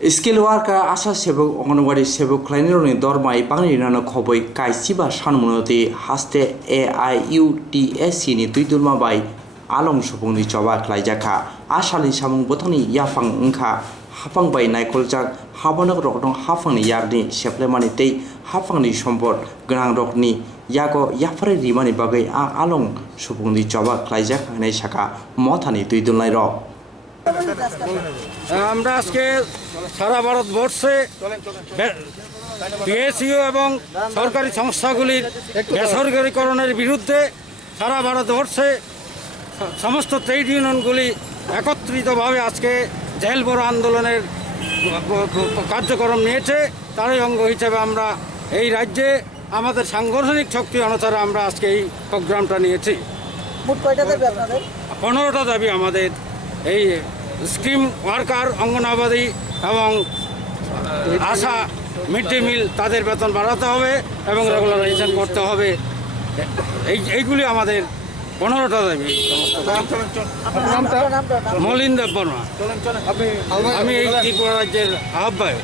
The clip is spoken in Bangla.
स्किल वार्कार आशा सेबक अंगनवाड़ी सेबक खालायनायनि दरमाय पांनि नानो खबै काय चिबा सानमुंति हास्ते ALUTUCni नि तुइदुलमा बाय आलं सुबुंनि choba खालायजाखा आशानि सामुं बोथांनि याफां ओंखा हाफां बाय नायखलजाक हाबानक रकदं हाफांनि यारनि सेफ्लेमानि तै हाफांनि सम्पद गोनां रकनि यागो याफारे रिमानि बागै आलं सुबुंनि choba खालायजाक हानाय शाखा मथानि तुइदुलनाय रक আমরা আজকে সারা ভারতবর্ষে পিএসইউ এবং সরকারি সংস্থাগুলির বেসরকারীকরণের বিরুদ্ধে সারা ভারতবর্ষে সমস্ত ট্রেড ইউনিয়নগুলি একত্রিতভাবে আজকে জেল বড় আন্দোলনের কার্যক্রম নিয়েছে। তারই অঙ্গ হিসেবে আমরা এই রাজ্যে আমাদের সাংগঠনিক শক্তি অনুসারে আমরা আজকে এই প্রোগ্রামটা নিয়েছি। মোট কয়টা দাবি আপনাদের? 15টা দাবি আমাদের। এই স্কিম ওয়ার্কার, অঙ্গনওয়াড়ি এবং আশা মিড ডে মিল তাদের বেতন বাড়াতে হবে এবং রেগুলারাইজেশন করতে হবে। এইগুলি আমাদের 15টা দাবি। মলিন দেব বর্মা, আমি এই ত্রিপুরা রাজ্যের আহ্বায়ক।